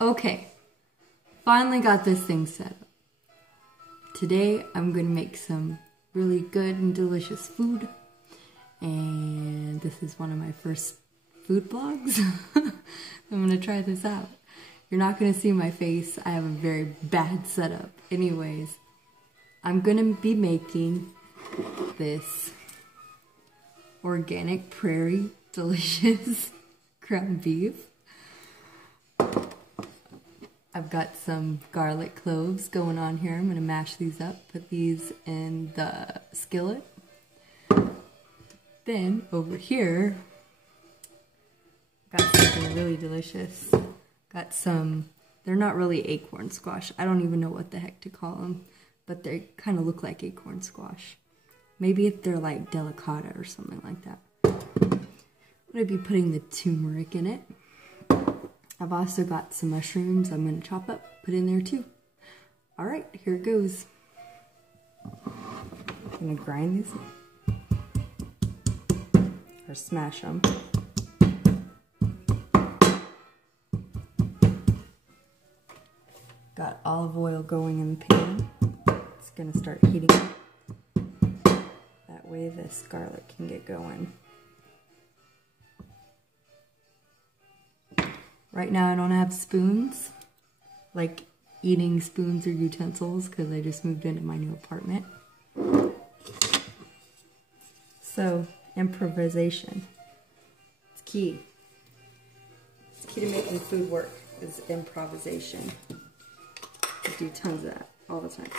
Okay, finally got this thing set up. Today I'm gonna make some really good and delicious food, and this is one of my first food blogs. I'm gonna try this out. You're not gonna see my face, I have a very bad setup. Anyways, I'm gonna be making this organic prairie delicious ground beef. I've got some garlic cloves going on here. I'm gonna mash these up, put these in the skillet. Then over here, got something really delicious. Got some, they're not really acorn squash. I don't even know what the heck to call them, but they kind of look like acorn squash. Maybe if they're like delicata or something like that. I'm gonna be putting the turmeric in it. I've also got some mushrooms I'm gonna chop up, put in there too. All right, here it goes. I'm gonna grind these or smash them. Got olive oil going in the pan. It's gonna start heating up. That way this garlic can get going. Right now I don't have spoons, like eating spoons or utensils, because I just moved into my new apartment. So, improvisation. It's key. It's key to making food work, is improvisation. I do tons of that all the time,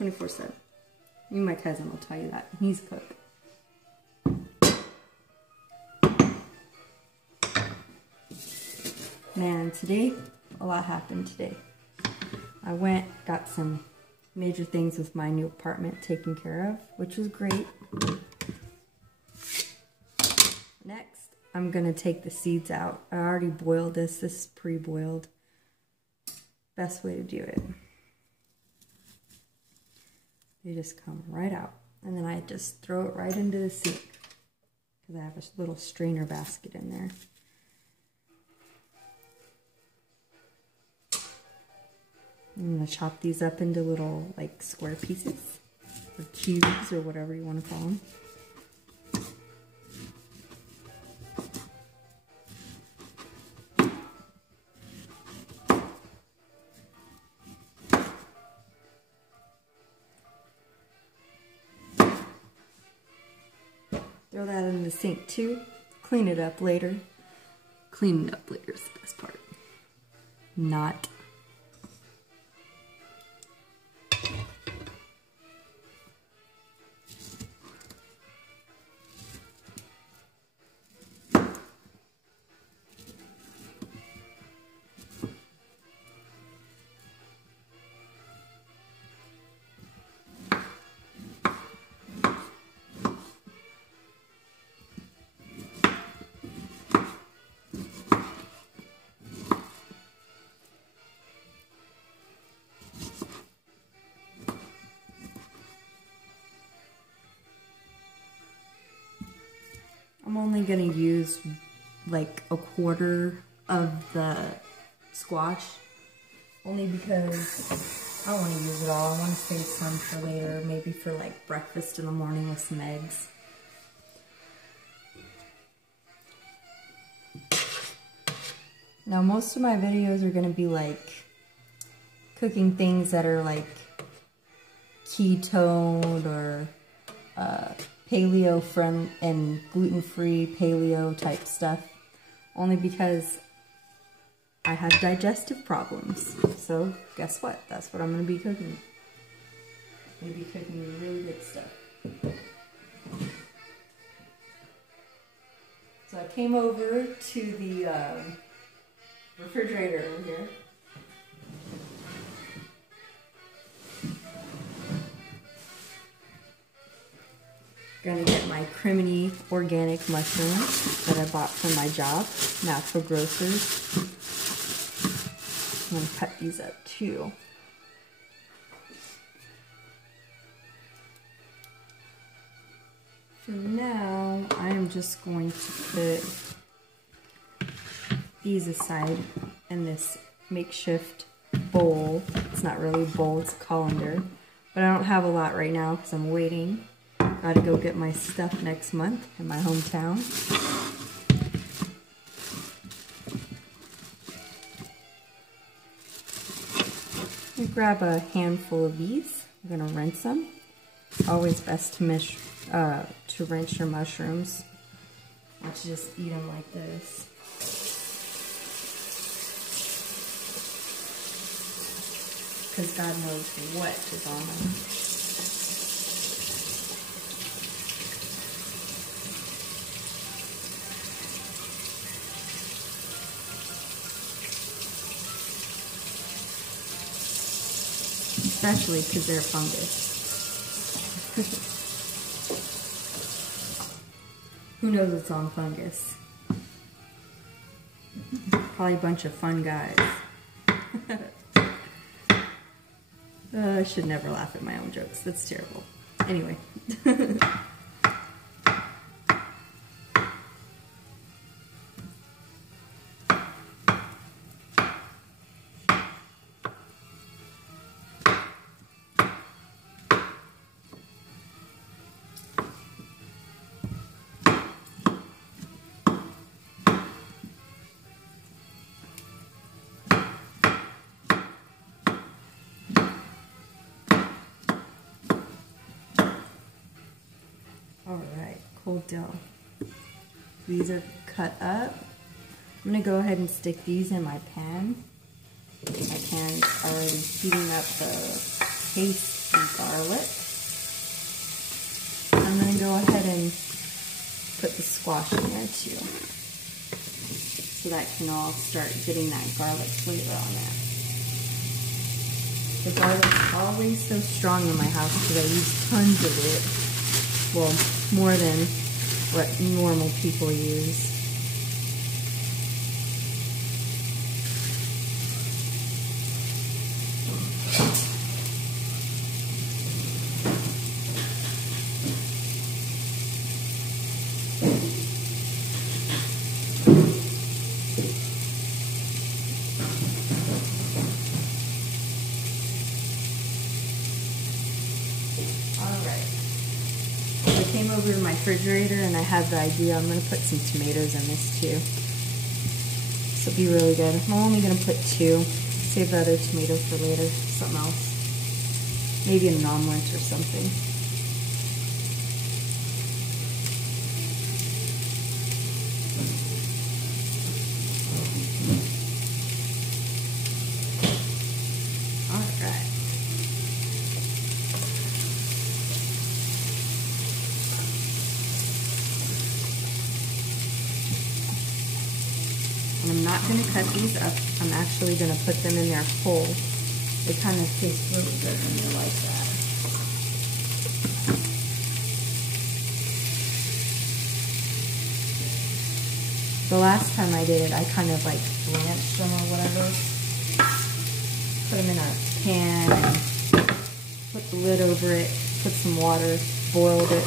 24/7. Even my cousin will tell you that. He's a cook. Man, today, a lot happened today. I got some major things with my new apartment taken care of, which was great. Next, I'm gonna take the seeds out. I already boiled this. This is pre-boiled. Best way to do it. They just come right out. And then I just throw it right into the sink, because I have a little strainer basket in there. I'm going to chop these up into little, like, square pieces, or cubes, or whatever you want to call them. Throw that in the sink, too. Clean it up later. Cleaning up later is the best part. Not. I'm only going to use like a quarter of the squash, only because I don't want to use it all. I want to save some for later, maybe for like breakfast in the morning with some eggs. Now most of my videos are going to be like cooking things that are like keto or paleo friend and gluten-free paleo type stuff, only because I have digestive problems. So guess what? That's what I'm going to be cooking. I'm going to be cooking really good stuff. So I came over to the refrigerator over here. Gonna get my Cremini organic mushrooms that I bought from my job, Natural Grocers. I'm gonna cut these up too. For now, I am just going to put these aside in this makeshift bowl. It's not really a bowl, it's a colander. But I don't have a lot right now because I'm waiting. Gotta go get my stuff next month in my hometown. I'm gonna grab a handful of these. I'm gonna rinse them. Always best to rinse your mushrooms. Not to just eat them like this. Because God knows what is on them. Especially because they're fungus. Who knows what's on fungus? Probably a bunch of fun guys. I should never laugh at my own jokes. That's terrible. Anyway. Alright, cold dough. These are cut up. I'm going to go ahead and stick these in my pan. My pan's already heating up the paste and garlic. I'm going to go ahead and put the squash in there too. So that can all start getting that garlic flavor on that. The garlic's always so strong in my house because I use tons of it. Well, more than what normal people use. Over to my refrigerator and I had the idea I'm going to put some tomatoes in this too. So it'll be really good. I'm only going to put 2. Save the other tomato for later. Something else. Maybe an omelet or something. Alright. I'm not going to cut these up. I'm actually going to put them in there whole. They kind of taste really good when they're like that. The last time I did it, I kind of like blanched them or whatever. Put them in a pan and put the lid over it, put some water, boiled it.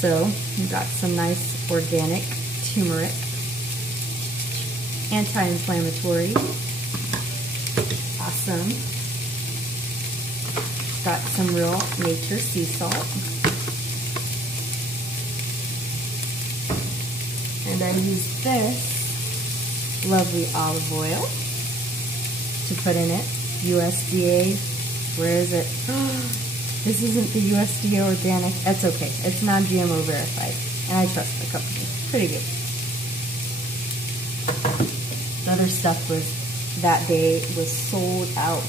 So, we got some nice organic turmeric. Anti-inflammatory. Awesome. Got some real nature sea salt. And I used this lovely olive oil to put in it. USDA, where is it? This isn't the USDA organic. That's okay. It's non-GMO verified. And I trust the company. Pretty good. The other stuff that day was sold out.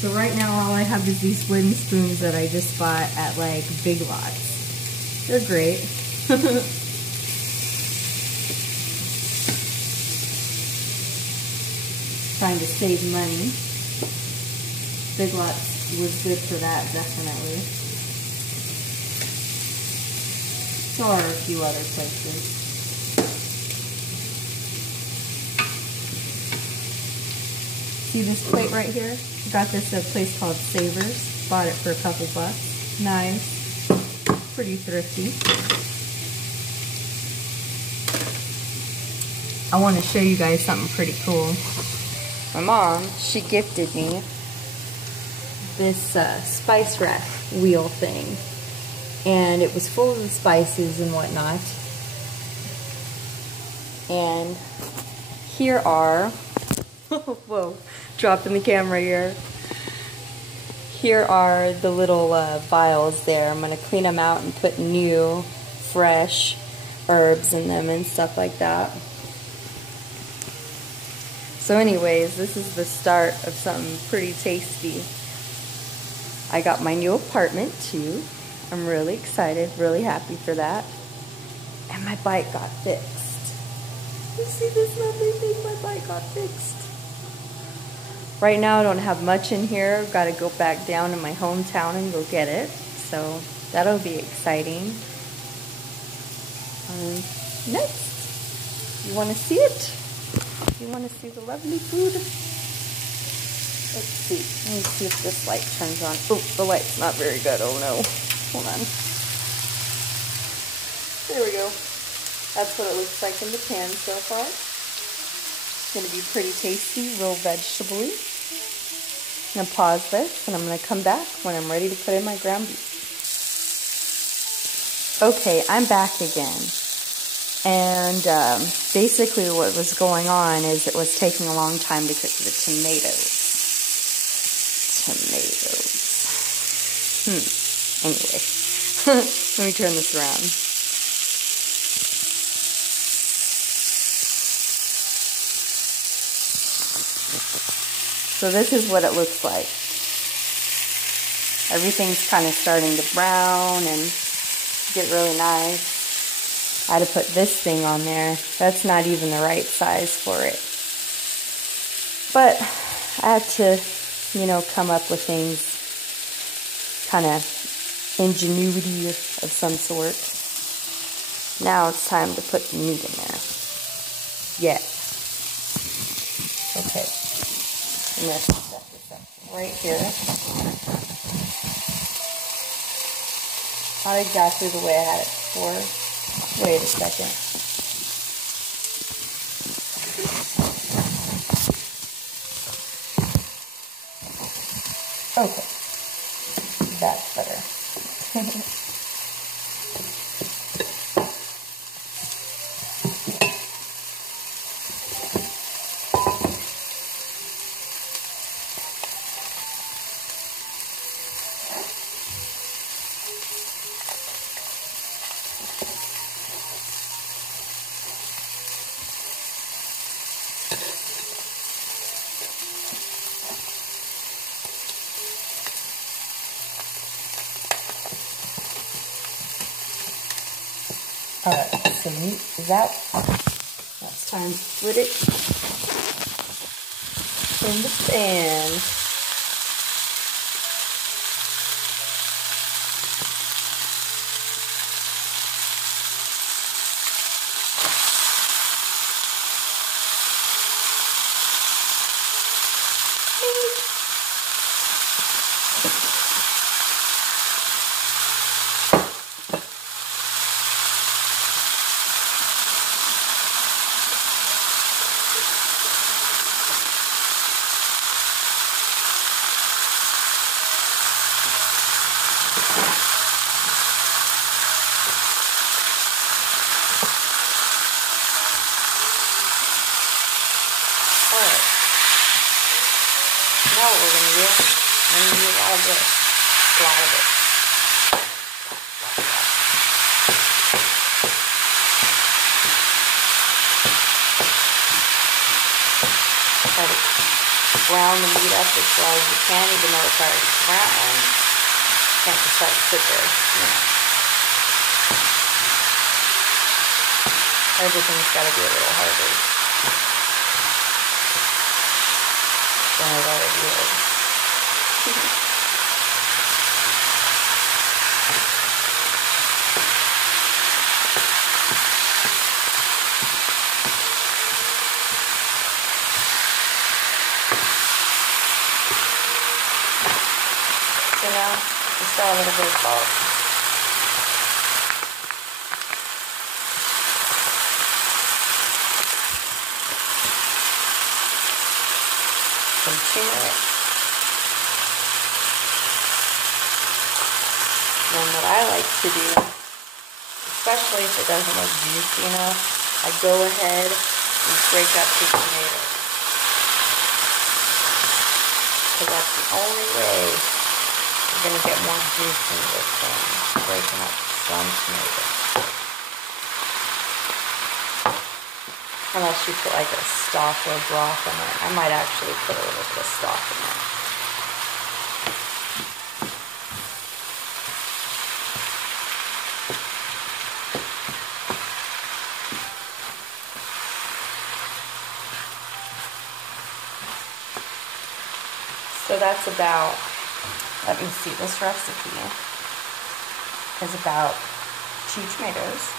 So right now all I have is these wooden spoons that I just bought at like Big Lots. They're great. Trying to save money. Big Lots was good for that, definitely. So are a few other places. See this plate right here? I got this at a place called Savers. Bought it for a couple bucks. Nice. Pretty thrifty. I want to show you guys something pretty cool. My mom, she gifted me this spice rack wheel thing, and it was full of the spices and whatnot. And here are, whoa, dropping the camera here. Here are the little vials there. I'm going to clean them out and put new, fresh herbs in them and stuff like that. So anyways, this is the start of something pretty tasty. I got my new apartment too. I'm really excited, really happy for that. And my bike got fixed. You see this lovely thing? My bike got fixed. Right now I don't have much in here. I've got to go back down to my hometown and go get it. So that'll be exciting. Next, you want to see it? You want to see the lovely food? Let's see. Let me see if this light turns on. Oh, the light's not very good. Oh no. Hold on. There we go. That's what it looks like in the pan so far. It's going to be pretty tasty, real vegetable-y. I'm going to pause this and I'm going to come back when I'm ready to put in my ground beef. Okay, I'm back again. And basically what was going on is it was taking a long time to cook the tomatoes. Anyway, let me turn this around. So this is what it looks like. Everything's kind of starting to brown and get really nice. I had to put this thing on there. That's not even the right size for it. But I had to, you know, come up with things, kind of ingenuity of some sort. Now it's time to put the meat in there. Yeah. Okay. I'm going to set this up right here. Not exactly the way I had it before. Wait a second. Okay. That's better. Alright, so meat is out. Now it's time to put it in the pan. Now what we're going to do, I'm going to use all of this, a lot of it. Try to brown the meat up as well as you can, even though it's already brown. You can't just let it sit there, you know. Everything's got to be a little harder than it already is. So now, just add a little bit of salt. it. Then what I like to do, especially if it doesn't look juicy enough, I go ahead and break up the tomatoes. Because that's the only way you're going to get more juice in this thing. Breaking up some tomatoes. Unless you put like a stock or broth in it. I might actually put a little bit of stock in it. So that's about, let me see, this recipe is about 2 tomatoes,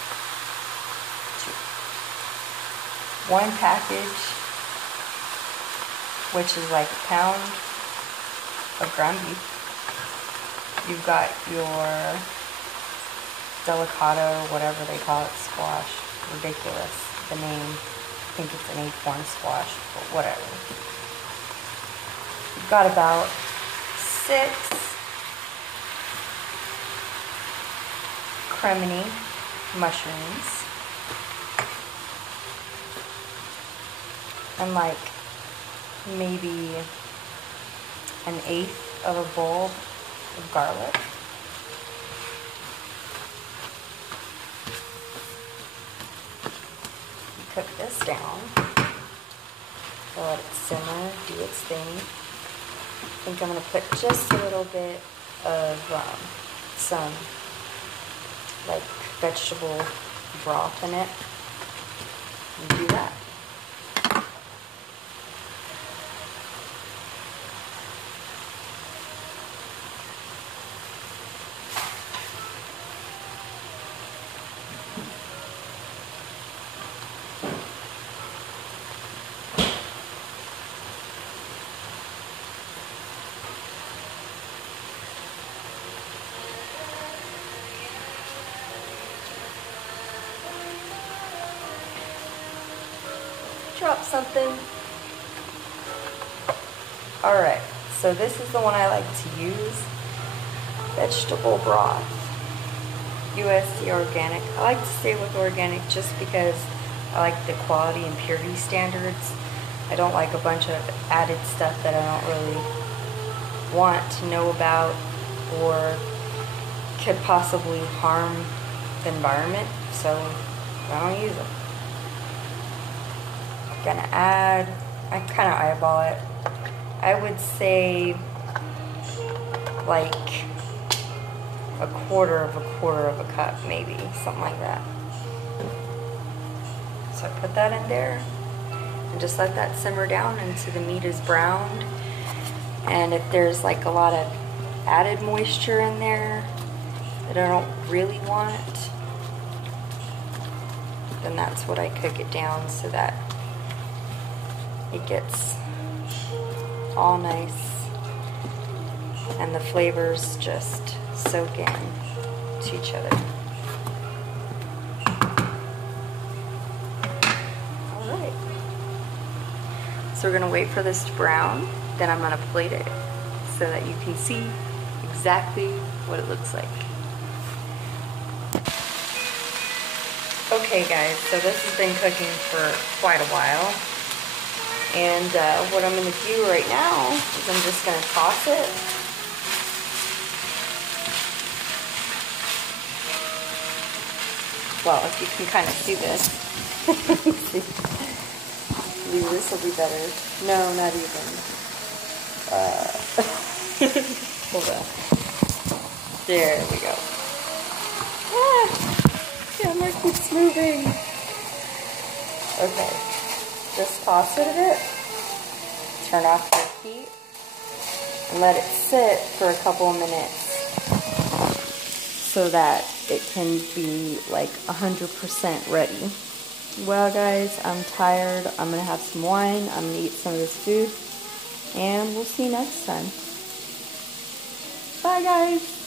1 package, which is like a pound of ground beef. You've got your delicata, or whatever they call it, squash. Ridiculous, the name. I think it's an acorn squash, but whatever. You've got about 6 Cremini mushrooms. And like maybe 1/8 of a bowl of garlic. You cook this down. Let it simmer, do its thing. I think I'm going to put just a little bit of some like vegetable broth in it. And do that. Drop something. Alright, so this is the one I like to use. Vegetable broth. USD organic. I like to stay with organic just because I like the quality and purity standards. I don't like a bunch of added stuff that I don't really want to know about or could possibly harm the environment, so I don't use them. Gonna add, I kind of eyeball it. I would say like a quarter of a cup, maybe something like that. So I put that in there and just let that simmer down until the meat is browned. And if there's like a lot of added moisture in there that I don't really want, then that's what I cook it down so that it gets all nice and the flavors just soak in to each other. Alright. So we're going to wait for this to brown, then I'm going to plate it so that you can see exactly what it looks like. Okay guys, so this has been cooking for quite a while. And what I'm going to do right now is I'm just going to toss it. Well, if you can kind of see this. Maybe this will be better. No, not even. Hold on. There we go. Camera keeps moving. Okay. Just toss it a bit, turn off your heat, and let it sit for a couple of minutes so that it can be like 100% ready. Well guys, I'm tired. I'm going to have some wine. I'm going to eat some of this food, and we'll see you next time. Bye guys!